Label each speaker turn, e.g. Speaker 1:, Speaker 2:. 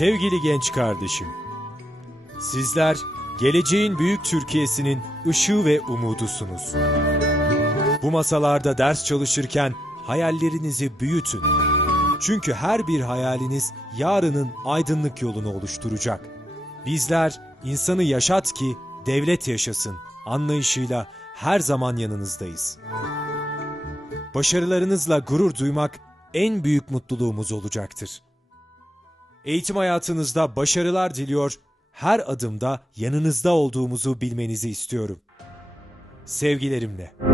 Speaker 1: Sevgili genç kardeşim, sizler geleceğin büyük Türkiye'sinin ışığı ve umudusunuz. Bu masalarda ders çalışırken hayallerinizi büyütün. Çünkü her bir hayaliniz yarının aydınlık yolunu oluşturacak. Bizler insanı yaşat ki devlet yaşasın anlayışıyla her zaman yanınızdayız. Başarılarınızla gurur duymak en büyük mutluluğumuz olacaktır. Eğitim hayatınızda başarılar diliyor, her adımda yanınızda olduğumuzu bilmenizi istiyorum. Sevgilerimle.